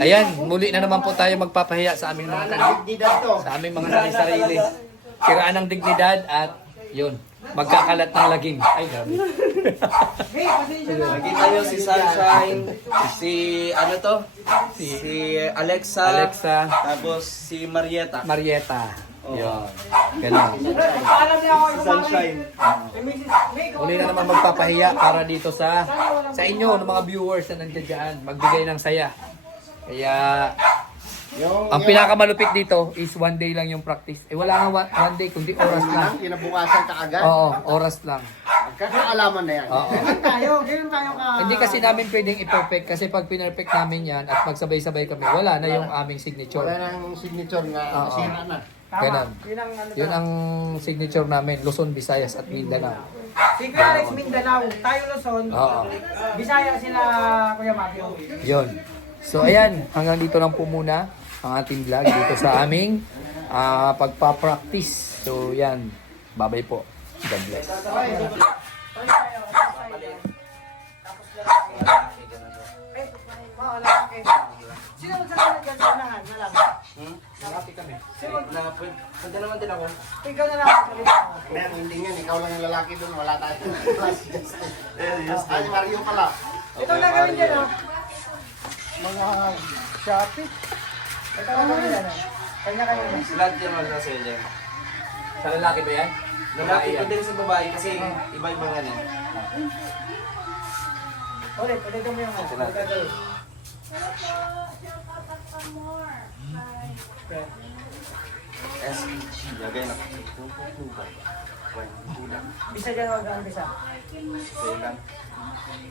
Ayan, muli na naman po tayo magpapahiya sa aming mga sa aming mga sarili. Siraan ng dignidad at yun, magkakalat ng lagim. Ay, grabe. Nakita nyo si Sunshine, si ano to? Si Alexa, Alexa, tapos si Marieta. Marieta. Yun. Ganun. Si Sunshine. Muli na naman magpapahiya para dito sa inyo, ng mga viewers na nandiyan dyan, magbigay ng saya. Kaya, ang pinakamalupit dito is 1 day lang yung practice. Eh wala nga 1 day, kundi oras lang. Kinabukasan ka agad. Oo, oras lang. Magkakaalaman na yan. Oo. Ganun tayo ka. Hindi kasi namin pwedeng i-perfect kasi pag pinerfect namin yan at magsabay-sabay kami, wala na yung aming signature. Wala nang signature nga, Oo. nasira na. Ganun. Yun ang signature namin, Luzon, Visayas at Mindanao. Si Kuya Alex Mindanao, tayo Luzon, Oo. Bisaya sila Kuya Matthew. Yun. So ayan, hanggang dito lang po muna ang ating vlog dito sa aming pagpa-practice. So yan, bye-bye po. God bless. Sino magsasalat dyan sa unahan? Malang. Pwede naman din ako. Ikaw na lang ang salita mo. Men, hindi nga, ikaw lang yung lalaki doon, wala tayo. Ay, Mario pala. Ito na gawin dyan, oh. Mga Shopee. Ito na gawin dyan, oh. Kanya-kanya na. Lahat yan magsasayo dyan. Sa lalaki ba yan? Lalaki ko din sa babae kasi iba-iba nga eh. Ulit mo yung Ito na. Lagay na. Bisa dyan huwag ang bisa. Sa'yo lang.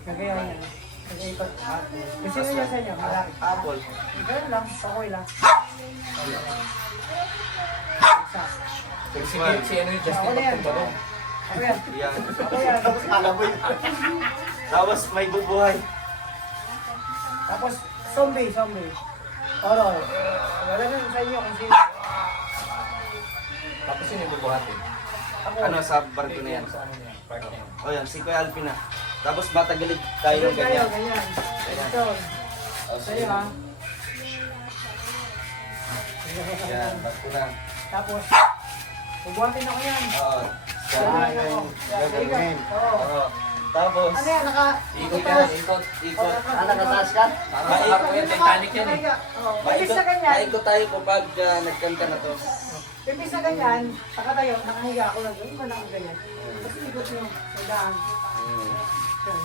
Kagaya yan. Nag-ikot. Kasi sino yan sa inyo? Malaki. Apple. Ikaw lang, pakoy lang. Isa. Si ano yung Justin Ako na yan. Pagtumbaro. Ako yan. Yan. Ako yan. Alam mo yun. Tapos may bubuhay. Tapos, zombie. Horror. Wala na sa inyo kung sino. Tapos yun yung bubuhatin. Ako. Ano sa barko na yan? Sa ano niya? Part niya. O yan, si Kuya Alpina. Tapos batagilid tayo ng Ganyan. ganyan. Ito. Sa'yo ha. Yan, barko na. Tapos, bubuhatin ako yan. Oo. Saan ako? Gagawin. Oo. Oo. Tapos, Ano yan? Ikot yan, ikot. ikot. Ah, nakataas ka? Parang barko yan, Titanic yan eh. Ibig sa ganyan. Maikot tayo kapag nagkanta na to. Ibig sa ganyan, nakatayo, nakahiga ako lang. Yung ba na ako ganyan? Tapos ikot nyo. Sa daan. Yan.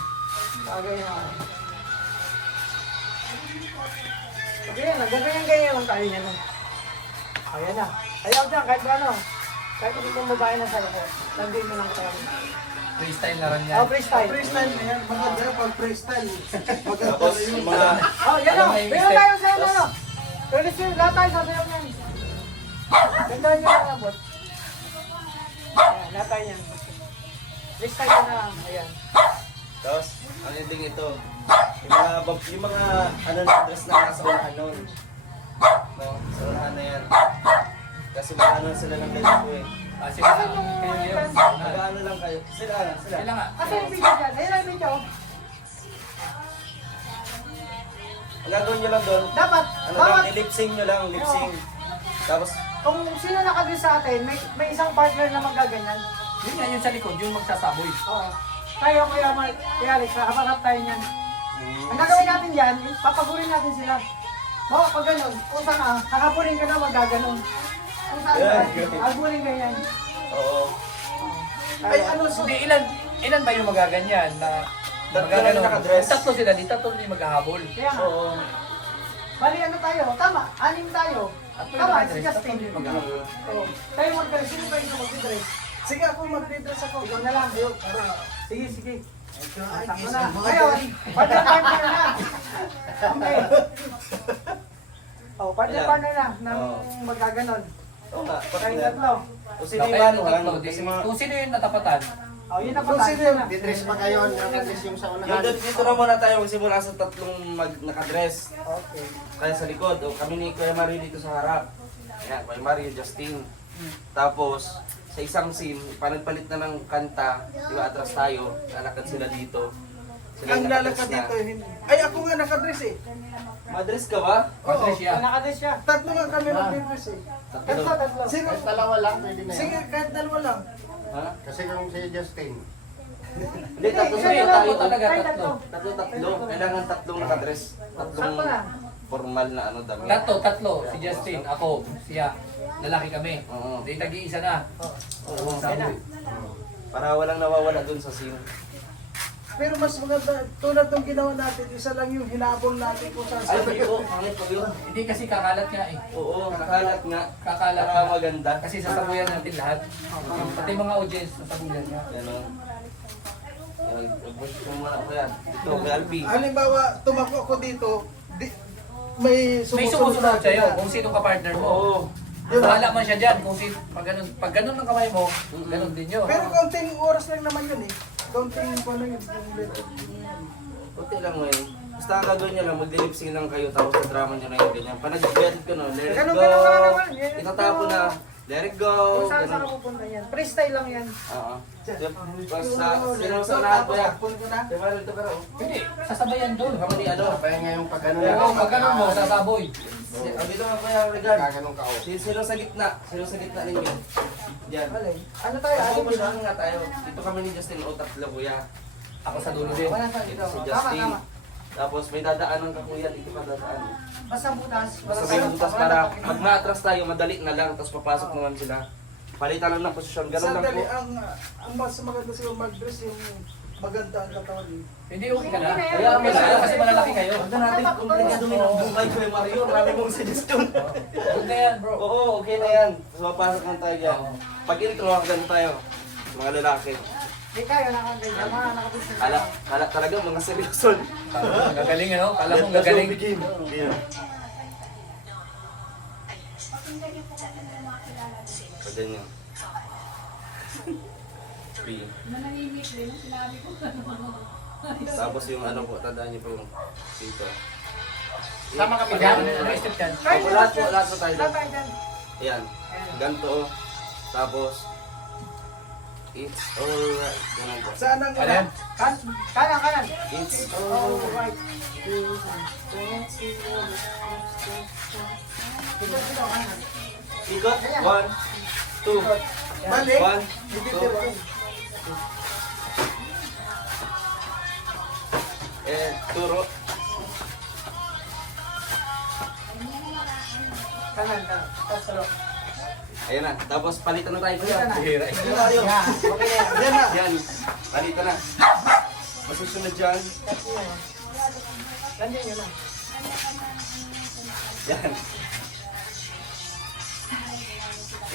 Bagay na ako. Ganyan lang. Ganyan lang tayo niya. Ayan na. Ayaw dyan, kahit ba ano. Kahit kung babae na sa'yo ko. Nandun mo lang tayo. Freestyle na rin yan. Oh, freestyle. Freestyle na yan. Maganda pag freestyle. Tapos, mga Oh, yan o. Alam mo yung Pero step. tayo sa'yo na ano. Pero sir, lahat tayo sasayaw niyan. Gandaan nyo lang abot. Ayan, lahat tayo niyan. Freestyle na lang. Ayan. Tapos, ang ending ito, yung mga ano na dress na nasa unahan nun. No, sa unahan na yan. Kasi mag-ano sila ng ganito eh. Sila ang kayo yun. Mag-ano lang kayo. Sila. Sila nga. Kasi yung video dyan. Ayun ang video. Ang gagawin nyo lang doon, Dapat, ano bawat, lang, lip-sync nyo lang, lip-sync. Tapos, kung sino nakagri sa atin, may isang partner na magaganyan. Yun yan, yun sa likod, yung magsasaboy. Oo. Tayo, Kuya Alex, harap tayo niyan. Ang gagawin natin dyan, papagurin natin sila. Oo, pag ganun, kung saan ka, kakapurin ka na magaganon. Kung saan ka, alburin ka yan. oo. Ay, ano, hindi, ilan ba yung magaganyan na Tatlo magaganon? na nakadress. Tatlo sila, di tatlo din maghahabol. Kaya nga, Oo. bali ano tayo, tama, 6 tayo. Tatlo Tama, yung si magdress, Justin. tatlo din maghahabol. Oo. Tayo mag-dress, sino ba yung mag-dress? Sige, ako mag-dress ako. Ikaw na lang, yun. Sige. Sakto na. Ngayon, partner na. Okay. Oh, partner na ng magaganon. Oo nga, Kayong partner. tatlo. Kung sino Kaya yung yung ano, tatlo, kasi mga... kung sino yung natapatan, Oh, yun na Kung pa sino tayo. yung didress pa kayo, nakadress yung sa Yung unahan. dito na muna tayo magsimula sa tatlong nakadress. Okay. Kaya sa likod, o kami ni Kuya Mario dito sa harap. Ayan, Kuya Mario, Justin. Tapos, sa isang scene, panagpalit na ng kanta, di ba, atras tayo, lalakad sila dito. Sila Ang yung lalakad nakadress dito, hindi. Ay, ako nga nakadress eh. Madress ka ba? Patricia siya. Nakadress siya. Tatlo nga kami magdress eh. Tatlo. Sino? Kahit dalawa lang, pwede na Sige, yan. kahit dalawa lang. Ha? Kasi kung si Justin, Hindi, tatlo Isa sila na lang. tayo talaga, Ay, tatlo. Tatlo. Kailangan tatlong nakadress. Tatlong Sakto lang. formal na ano dami. Tatlo. Si Justin, ako, siya. Lalaki kami. Oo. Hindi tagi-isa na. Oo. Ayun na. Para walang nawawala dun sa sim. Pero mas maganda, tulad ng ginawa natin, isa lang yung hinabol natin kung saan Ay, saan. ito, pangit pa yun. Hindi kasi kakalat nga eh. Oo, kakalat nga. Kakalat Para nga. maganda. Kasi sasabuyan natin lahat. Pati mga audience, sasabuyan nga. Ganon. Yan, push mo muna ko yan. Ito, kay Albi. Halimbawa, tumakbo ako dito, may May sumusunod sa'yo kung sino ka partner mo. Oo. Bahala man siya dyan. Kung pag ganun ng kamay mo, ganun din yun. Pero konting oras lang naman yun eh. Konting ano yun. Kunti lang mo eh. Basta ang gagawin nyo lang, mag-lipsing lang kayo, tapos na-drama nyo na yung ganyan. Pag nag-edit ko no, let it Ganun, go. ganun nga naman. Yan, Itatapo na, let it go. Kung saan Ganun. ka pupunta yan. Freestyle lang yan. Oo. Tapos sino sa unahan ko yan? Takpon ko na. Diba rito ka raw? Hindi, sasabayan doon. Kami ni ano? kaya ngayong pag ano Oo, pag ganun mo, sasaboy. Dito nga kuya, regard. Gaganong ka o. Sino sa gitna? Sino sa gitna ninyo? Diyan. Alin? Ano tayo? Ako Alin mo mo nga tayo. Dito kami ni Justin, o tatlo kuya. Ako sa dulo din. Wala tayo dito. Si Tama, Justin. tama. Tapos may dadaanan ka kuya, dito ka dadaan. Basta butas. Basta may butas para pag ma-atras tayo, madali na lang, tapos papasok naman sila. Palitan lang ng posisyon, ganun lang Sandali, po. ang mas maganda siguro mag-dress yung maganda ang katawan eh. Hindi, okay ka na. Hindi na yan. Kaya okay na kayo kasi malalaki kayo. Huwag na natin komplikaduhin ang buhay ko yung Mario. Marami mong suggestion. Huwag na yan, bro. Oo, okay na yan. Tapos mapasok lang tayo dyan. Oo. Pag intro, ganun tayo. Mga lalaki. Hindi kayo nakaganyan. Mga nakabusin. Kala talaga mga seryoso. Gagaling, ano? Kala mo gagaling. Yeah. Ganyan. B. Tapos yung ano po, tandaan niyo po yung dito. Tama kami dyan. Ano step dyan? Opo, lahat po tayo Lahat dyan. tayo dyan. Ayan. Ganto. Tapos, it's alright. Ganun po. Saan ang Ano yan? Kanan, kanan. It's Oh, right. ikot. 1, 2, Balik. 1, 2. Turo. Kanan, kanan. Tapos salo. Ayan na. Tapos palitan na tayo. Palitan na. Hira. Mario. Yan. Okay na yan. Yan na. Yan. Palitan na. Masusunod dyan. Ganyan yun lang. Yan.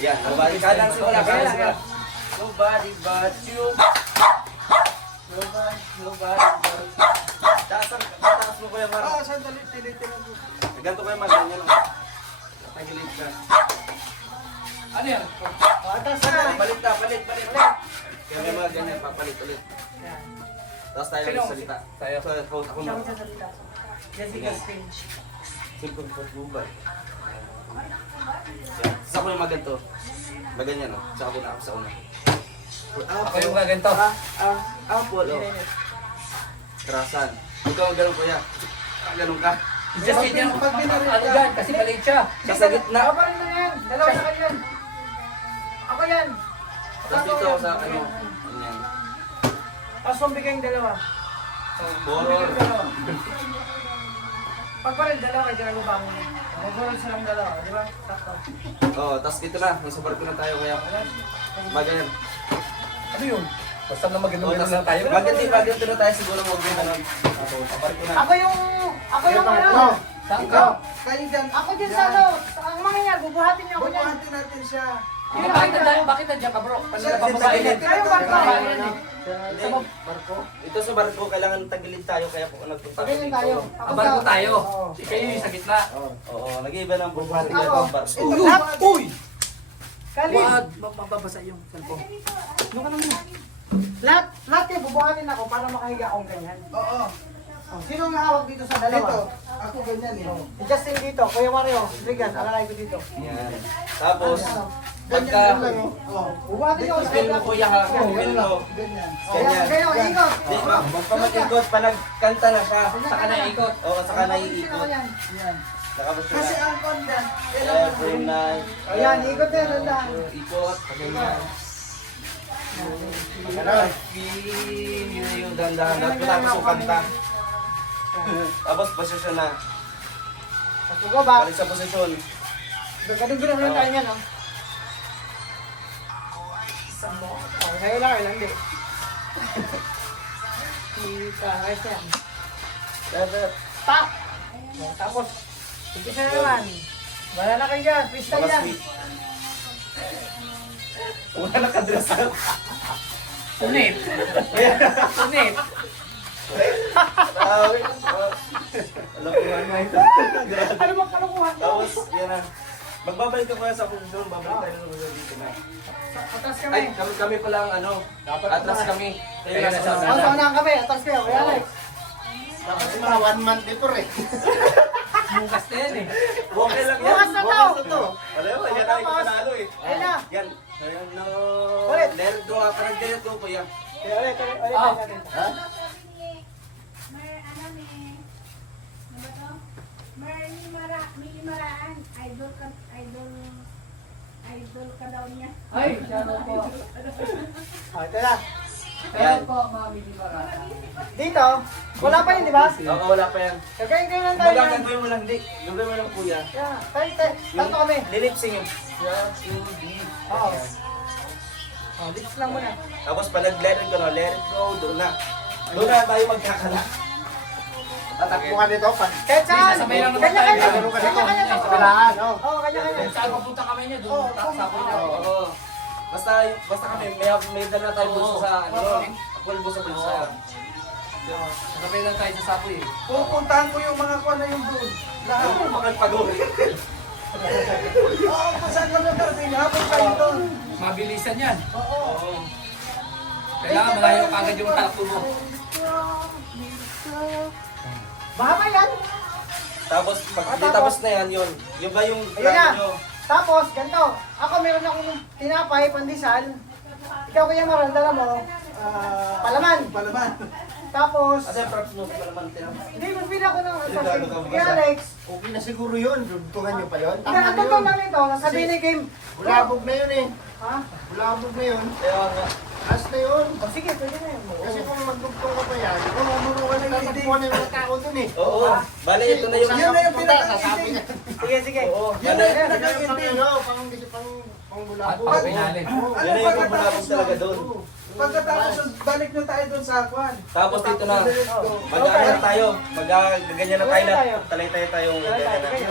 Yan. Nobody kanan simula. Kanan simula. Nobody but you. Nobody but you. Taas mo ko yung Mar. Ah, sandali, tinitingnan ko. Ganto ko yung Mar. Ganyan lang. Tagilid ka. Ano yan? Atas na. Palit na. Palit. Kaya may mga ganyan. Papalit ulit. Yan. Tapos tayo Sino? magsalita. Tayo. So, ako Siya na. magsasalita. Jessica Stage. Simple po bubay. Sa ako yung maganto. Maganyan o. Sa ako na ako sa una. Ako yung gaganto. Apple o. Kerasan. Ikaw ang ganun kuya. Ganun ka. Just yun yung ano dyan, kasi maliit siya. Sa gitna. Ako rin na yan. Dalawa sa kanya yan. Ako yan. Tapos dito yan. sa ano. Ganyan. Tapos zombie kayong dalawa. Horror. Dalawa. Pag parang dalawa kayo, dalawa bangon. Mag-roll silang dalawa, di ba? Sakto. Oo, tapos dito na. Nasa barko na tayo kaya. Maganyan. Ano yun? Basta na magandang Oo, meron na tayo. maganti na tayo siguro mag ganun. Barko na. Ako yung ano. Saan Ikaw, ka? kayo dyan. Ako din sa ano. Ang mga yan, bubuhatin niyo ako yan. Bubuhatin natin siya. Bakit nandiyan ka bro? Ano Sir, na bababae sir, din? Kayo barko. Babae yan eh. Sa barko? Ito sa barko, kailangan tagilid tayo kaya po nagpunta Pagilin tayo. Ang barko tayo. Oo. Kayo yung sa gitna. Oo, nag-iba ng bubuhatin Ako. ng barko. Uy! Kali. Wag! Mababasa yung cellphone. Lahat kayo, bubuhatin ako para makahiga akong ganyan. Oo. Oh, sino ang hawak dito sa Dito. dalawa? Ako ganyan eh. Si Justin dito, Kuya Mario, Regan, alalay ko dito. Yan. Tapos, pagka, Bumati ko sa feel mo kuya ha, feel mo. Ganyan. Kaya, ikot. Di, wag pa mag-ikot, pa nagkanta na siya. Saka na ikot. Oo, saka naiikot. Yan. Nakabas siya. Kasi ang content, Every night. Ayan, ikot din, handa. Ikot, ganyan. Yun yung dandahan na pinapos yung kanta. Tapos posisyon na. Tugo ba? Balik sa posisyon. Ganun-ganun lang tayo niya, no? Okay, sa'yo lang, ilang di. Kita, ayos yan. Pak! Tapos, umpisa na naman. Wala na kayo dyan, freestyle Mga yan. sweet. Wala nakadrasal. Unip. Unip. Alam ko ano ito. Ano bang kalukuhan mo? Tapos, yan na. Magbabalik ka kuya sa posisyon, babalik tayo ng dito na. Atas Ay, kami. kami pala ang ano, atras kami. Tayo Kaya nasa nasa Oh, unahan. sa unahan kami, atas kayo, Kuya Alex. Tapos mga 1 month before eh. Bukas na yan eh. Okay lang yan. Bukas na to. Bukas na to. Alam mo, yan tayo panalo eh. Ayun na. Yan. Ayan no. Ulit. Let it go, parang let it go kuya. Kuya Alex, ulit Ah. natin. Ha? May maraan, idol ka daw niya. Ay, siya po. Oh, ito na. Yan. po, Mami Di Mara. Dito, wala pa yun, di ba? Oo, wala pa yan. Gagawin kayo lang tayo Kumbaga, yan. gagawin mo lang, di. Gagawin mo lang kuya. Yeah, tayo, tanto kami. Lilipsing yung. Oo. Oh, lips lang muna. Tapos pag nag-let it go, no, let it go, doon na. Doon na tayo magkakala. Tatakbuhan nito pag Kahit saan. Sabay lang naman Kanya-kanya. tayo. Ganun kasi to. Kanya-kanya. Sa kabilaan, no? Oo, kanya-kanya. Saan papunta kami niya? Doon sapoy na. Oo. Basta kami, may dala tayo bulsa sa ano, pulbo sa bulsa. Sabay lang tayo sa sapoy eh. Pupuntahan ko yung mga kuha na yung doon. Lahat. Ako makagpagod. Oo, kung saan kami parating, hapon kayo doon. Mabilisan yan. Oo. Kailangan malayo agad yung takbo mo. Mahaba yan. Tapos pag di tapos na yan, yun. Yun ba yung Ayun na. plano nyo? Tapos, ganito. Ako meron akong tinapay, pandesal. Ikaw kaya maral, dala mo. Palaman. Palaman. Tapos, Kasi props mo pa naman tinapos. hindi, magbili ako ng Yung gano'n ka Kaya Alex, okay na siguro yun. Dugtungan nyo pa yun. hindi, ang totoo lang ito, nasabihin ni Game. Bulabog na yun eh. Ha? Bulabog na yun. Kaya nga. As na yun. O sige, pwede na yun. Kasi kung magdugtong ka pa yan, kung mamuruan na tatakbuhan na yung mga tao dun eh. Oo. Bale, ito na yung... Yun na yung Sasabi pinaka-ending. na. Sige, sige. Oo. Yun na Bale, yung Pang pinaka-ending. ano, pang bulabog. Pag pinalin. yun na yung pabulabog talaga doon. Pagkatapos, balik nyo tayo doon sa kwan. Tapos dito na. Diretso. Mag-ano tayo. Mag-ganyan na tayo na. Tayo. Talay-tayo tayong Tayo, ganyan tayo, na. tayo.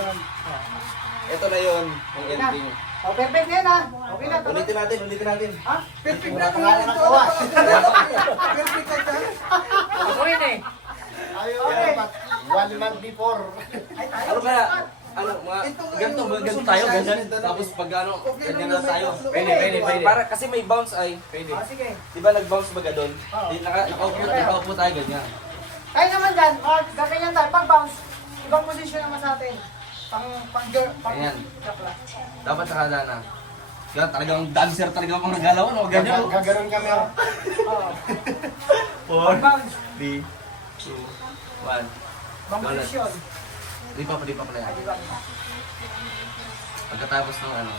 Ito na yun. Yung ending. O, perfect na yun ha. Okay na, tuloy. Ulitin natin, ulitin natin. Ha? Perfect Wala na pa nga nga ito. nagawa. Perfect na ito. Ako rin eh. Ayaw, Okay. dapat 1 month before. Ano kaya? Ano, mga ganito, mga ganito tayo, ganyan. Tapos pag ano, ganyan na tayo. Pwede. Para kasi may bounce ay. Pwede. O, sige. Di ba nag-bounce baga doon? Di, nakaupo tayo ganyan. Tayo naman dyan, o, gaganyan tayo. Pag bounce, ibang position naman sa atin. Pang Ayan. Dapat sa kada na. Yan, talagang dancer talaga ang mga galaw, no? Ganyan. Gaganon kami. oh. Oo. 4, Bounce. 3, 2, 1. Ibang position. Di pa pala yan. Pagkatapos ng ano.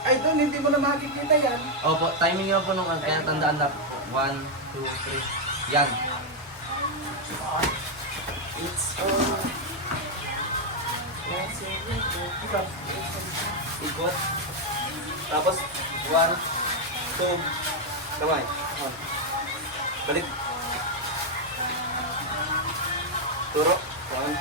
Ay, doon, hindi mo na makikita yan. Opo, timing nyo po nung kaya tandaan na. 1, 2, 3. Yan. It's all. Ikot. Tapos, 1, 2, kamay. Balik. Turo. 1.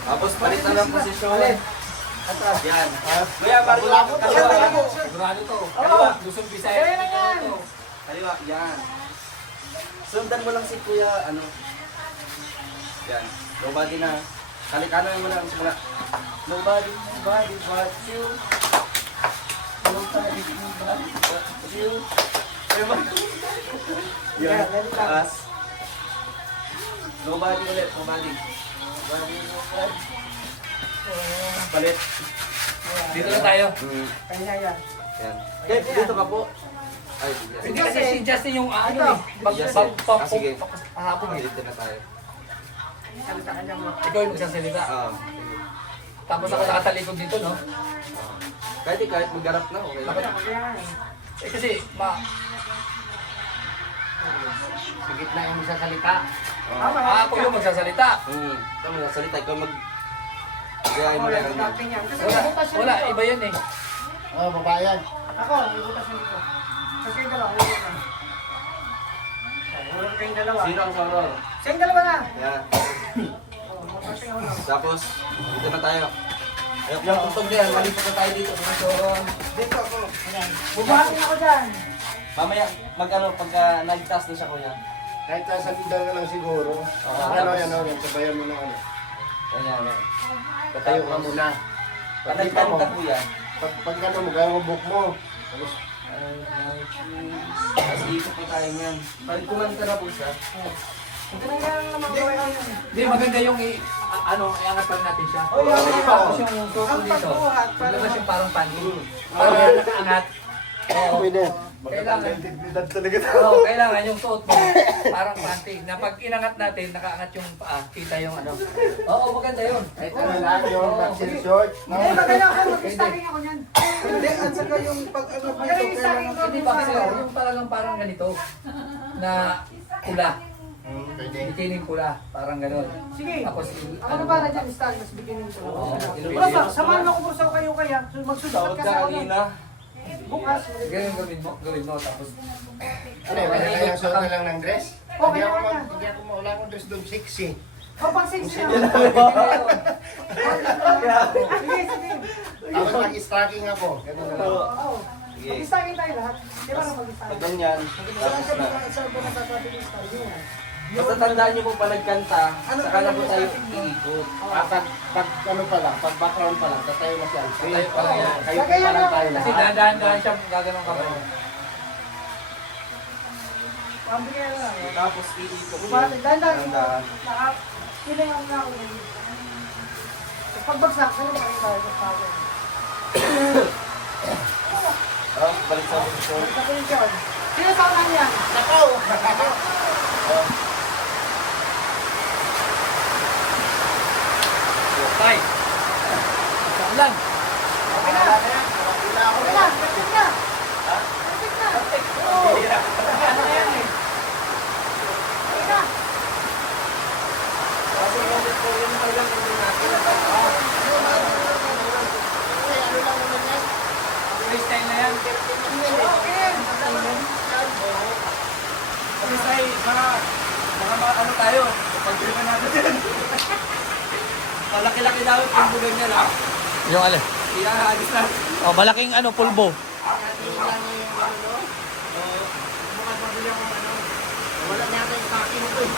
Tapos, balik na ng posisyon. Yan. Kuya, Mario, kaliwa. Sigurado to. Kaliwa. Gusto Kaya Bisaya. na yan. Kaliwa, yan. Sundan mo lang si Kuya, ano. Yan. Nobody na. Kalikanan mo lang simula. Nobody but you. Nobody but you. Diba? Yan. Taas. Nobody ulit, nobody. Palit. Dito na tayo. Kanya yan. Yan. Dito ka po. Ay, Hindi kasi si Justin yung ano Ito. eh. Sige. Hahapon eh. Dito na tayo. Salita ka niya mo. Ikaw yung magsasalita. Sige. Tapos ako nakatalikod dito, no? Kahit magharap na, okay lang. Kaya nga eh. Eh kasi, sa gitna yung magsasalita. Ako yung magsasalita. Ikaw mo salita, ikaw mag... Gayahin mo Oh, lang yung yan. acting yan. Kasi Wala, butas yan wala, dito. iba yan eh. Oh, babayan. Ako, may butas yan dito. Kasi kayong dalawa, may butas. Wala kayong dalawa. Sino ang solo? Sa yung dalawa na. Yan. Oh, butas yung ulo. Tapos, dito na tayo. Yung tuntog na yan, malipat na tayo dito. Dito ako. Bubuhatin ako dyan. Mamaya, pagka nagtaas na siya kuya. Kahit nasa lidang ka lang siguro. Ano yan, yan. Sabayan mo ng ano. Ayan. Patayo ka muna. Pag Pag mo, nagkanta po yan. pag ano mo, gaya mo book mo. Tapos, Tapos ikot po tayo niyan. Pag kumanta na po siya. Ito na nga naman gawin ko yun. Hindi, maganda yung iangat pa natin siya. Oh, yan, yan. Tapos yung suko Ang dito. pagbuhat, Palabas yung parang panty. Parang nakaangat. Oo. pwede. Kailangan. Dignidad talaga. Oo, kailangan yung suot mo. Parang panty. Na pag inangat natin, nakaangat yung paa. Kita yung ano. Oo, maganda yun. Kahit ano lang, yung boxer short. No? Eh, magaling ako. Mag-stacking ako niyan. Hindi, at saka yung pag-angat dito, Magaling yung kailangan stacking Hindi ba kasi yung parang ganito. Na pula. Pwede. Bikining pula. Parang gano'n. Sige. Tapos, Ako na para dyan, stacking. Mas bikinin ko. Oo. Basta, samahan mo ko po sa kayo kaya. Magsusulat Tawag ka ka sa ako. kanina. Bukas. Ganyan gawin mo. Tapos, Ano yun, kaya suot na lang ng dress? Okay Hindi ako naman yan. hindi ako wala akong dress doon, sexy. O, pang 6 na. Sige, sige. Tapos mag-stocking ako. Ganun na lang. Oo. Sige. Mag-stacking tayo lahat. Di ba na Pag mag-stacking? ganyan, Saan tapos ka na. ba, saan ba nakakabilis tayo? Basta tandaan niyo po pa nagkanta, saka na po tayo iikot. Pag ano pa lang, pag background pa lang, tatayo na siya. Tayo pa lang yan. Kayo pa lang tayo Kasi lahat. dahan-dahan siya gaganon ka. Pambigay na lang. Tapos iikot. Bumati, dahan-dahan. Tandaan. Feeling ako na ako. Pagbagsak, ano ba kayo tayo? Pagbago. Balik sa posisyon. Sa posisyon. Sino sa unan yan? Tay! Isang lang. Okay na. Okay na. Perfect na. Perfect na. Oo. Ano yan eh? Okay na. Freestyle na yan. Okay yan. Freestyle, mga ano tayo. Pag-driven natin yan. Malaki-laki daw yung bulan niya lang. Yung alin? Iyaagis na. Oh, malaking ano, pulbo. Wala na ako yung stocking ko eh.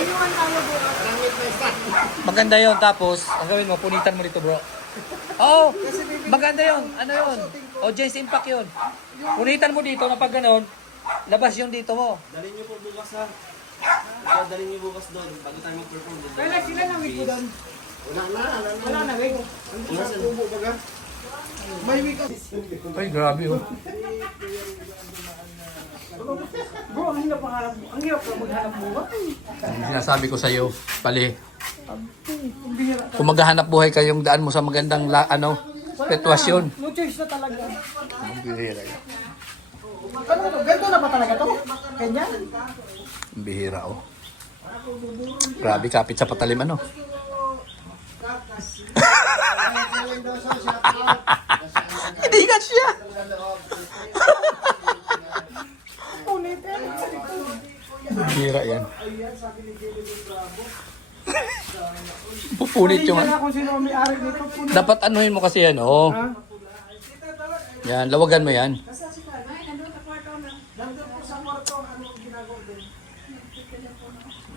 Inuwan tayo bukas. Parang may stock. Maganda yon, tapos, ang gawin mo, punitan mo dito bro. Oh, maganda yon. Ano yon? Audience impact yon. Punitan mo dito na pag ganon, labas yung dito mo. Dalhin niyo po bukas ha. Dalhin niyo bukas doon. Bago tayo mag-perform doon. Kaya sila nang wig ko doon. Wala na wig. Kubo baga. May wika. Ay, grabe oh. Bro, ang hirap maghanap. Ang hirap maghanap buhay. Sinasabi ko sa iyo, pali. Kung maghahanap buhay kayong daan mo sa magandang sitwasyon. No choice na talaga. Ang bihira yan. Ano to? Ganito na ba talaga to? Ganyan? Ang bihira oh. Grabe, kapit sa patalim ano. Hindi ka siya. Ulitin. Bihira yan. Pupunit yung Hindi na kung sino ang may-ari nito. Dapat anuhin mo kasi yan, oh. Ha? Yan, lawagan mo yan.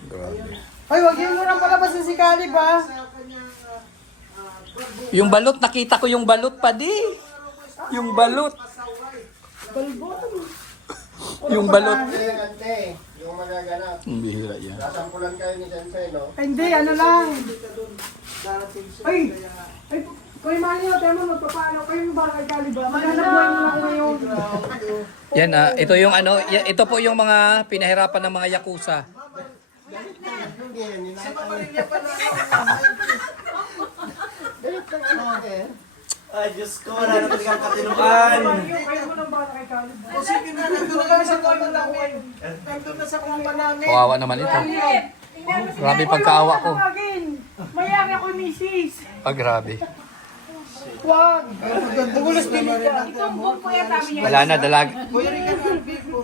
Grabe. Ay, wag yun mo nang palabas si Calib ha. Yung balot, nakita ko yung balot pa di. Yung balot. Yung balot. Yung ante, yung magaganap. Ang bihira yan. Sasampulan kayo ni Sensei, no? Ay, hindi, ano lang. Darating siya. Ay! Kaya, Ay, Kuya Manny, o, tayo mo, magpapalo. Kayo mo ba kay Kaliba? Maghanap buhay mo lang ngayon. Yan, ito yung ano, ito po yung mga pinahirapan ng mga yakuza. si Mamarilya pa lang. Ay, Diyos ko, wala na talagang katinuan. Kayo mo lang ba kay Kaliba? O sige na, nandun na kami sa kama namin. Nandun na sa kama namin. Kawawa naman ito. Grabe pagkaawa ko. Mayari ako, misis. Grabe. Wag. Magulos din ka. Wala na, dalag. Kuya Rican Albi po.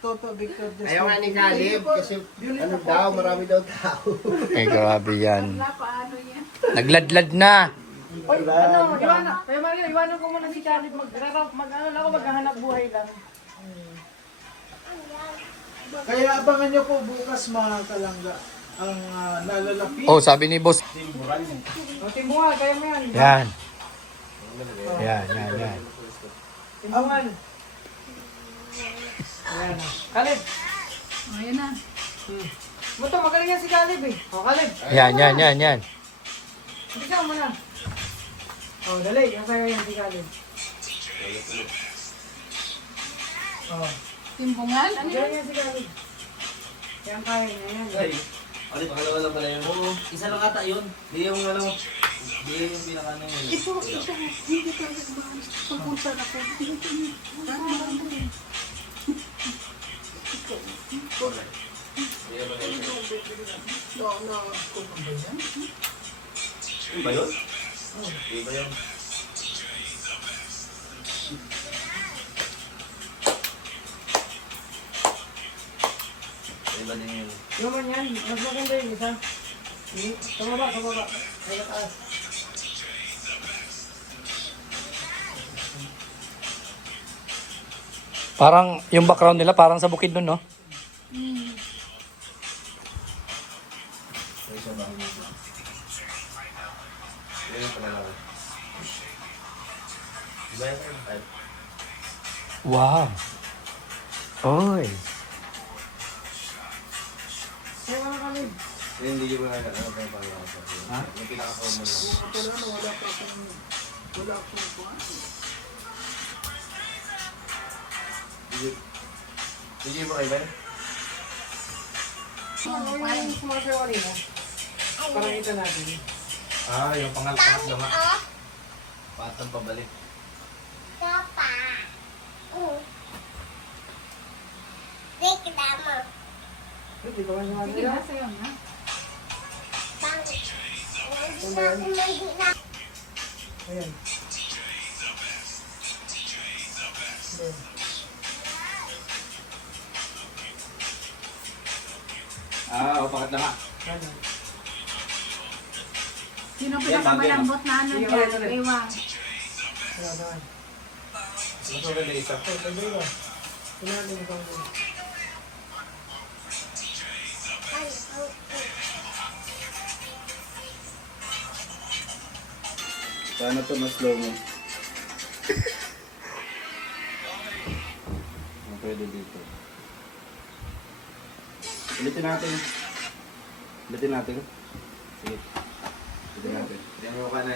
Toto Victor Des. Ayaw nga ni Caleb kasi ano daw, marami daw tao. Ay, grabe yan. Nagladlad na. Oy, ano, iwanan. Kaya Mario, iwanan ko muna si Khalid. Mag-ano lang ako, maghahanap buhay lang. Kaya abangan niyo po bukas mga kalangga ang nalalapit. Oh, sabi ni boss. O, timbungan, kaya mo yan. Yan. Yan. Timbungan. Ayan na. Khalid. Ayan na. Buto, magaling yan si Khalid eh. O, Khalid. Yan. Bisa mo na. O, dali. Nasaya yan si Khalid. O, Timbungan? Ano yun? magaling yan si Khalid. Yan kaya na yan. Ay, ano, pangalawa lang pala yun. Oo, isa lang ata yun. Di yung ano, di yung pinaka ano yun. Ito, hindi ka nagmahal. Pagpunta na ko. Yung ba yun? Di ba yun? Di ba din yun? Yung man yan, mas maganda yung isa. Sa baba. Ay, taas. Parang yung background nila parang sa bukid nun, no? Yun pala lang. Di ba yun? Ay, Wow. Oy. Kaya mga Khalid. hindi ko na ano ba yung pangalawa sa akin. Ha? Yung pinaka-common lang. Wala akong kuha. Hindi mo kayo ba? Yung sumasayaw kanina. Parang ito natin. Ah, yung pangatlo nga. Patang pabalik. Hindi ko man sumasayaw. Sayo na. Ayan. Ah, o pangatlo nga. Sino pinakamalambot na ano Sige, dyan? ulit. Ewan. Ayan, ayan. Mas maganda isa. Okay, tabi ba? Sinabi mo kang Paano to mas slow mo? Ang pwede dito. Ulitin natin. Sige. Ulitin natin. Hindi mo ka na.